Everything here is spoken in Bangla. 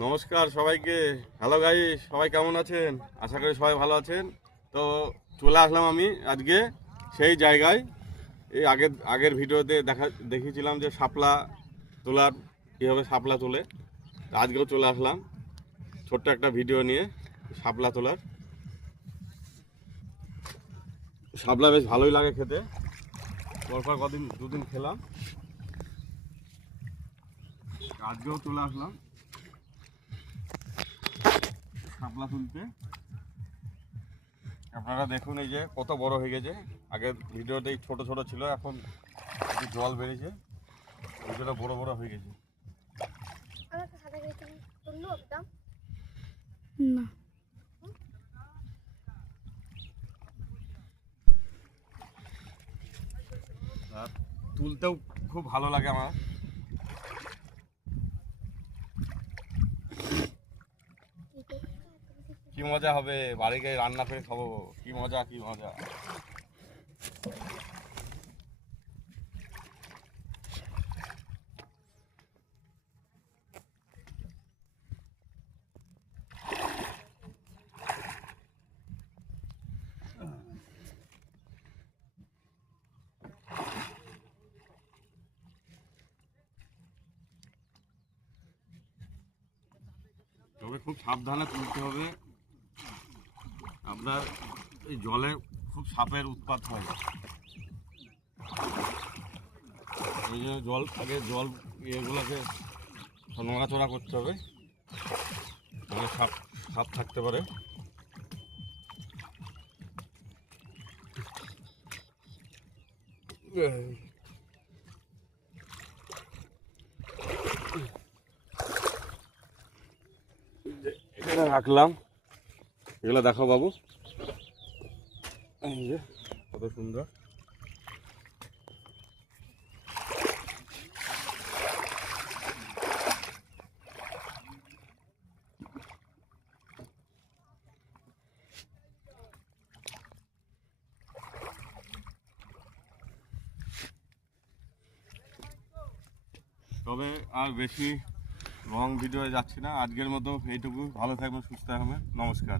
নমস্কার সবাইকে। হ্যালো গাইস, সবাই কেমন আছেন? আশা করি সবাই ভালো আছেন। তো চলে আসলাম আমি আজকে সেই জায়গায়। এই আগের ভিডিওতে দেখিয়েছিলাম যে শাপলা তোলার, কীভাবে শাপলা তোলে। তো আজকেও চলে আসলাম ছোট্ট একটা ভিডিও নিয়ে শাপলা তোলার। শাপলা বেশ ভালোই লাগে খেতে, পরপর দুদিন খেলাম, আজকেও চলে আসলাম শাপলা তুলতে। আপনারা দেখুন এই যে কত বড় হয়ে গেছে। আগের ভিডিওতেই ছোট ছোট ছিল, এখন একটু জল বেড়েছে, ওইগুলো বড় বড় হয়ে গেছে। না, আর তুলতেও খুব ভালো লাগে আমার। কি মজা হবে, বাড়ি গিয়ে রান্না করে খাবো। কি মজা, কি মজা। তবে খুব সাবধানে তুলতে হবে। আপনার এই জলে খুব সাপের উৎপাত হয়। এই যে জল ইয়েগুলোকে নড়াচড়া করতে হবে, মানে সাপ সাপ থাকতে পারে। এখানে রাখলাম, এগুলো দেখো বাবু, এই যে কত সুন্দর। তবে আর বেশি লং ভিডিও যাচ্ছি না, আজকের মতো এইটুকু। ভালো থাকবেন, সুস্থ থাকবেন, নমস্কার।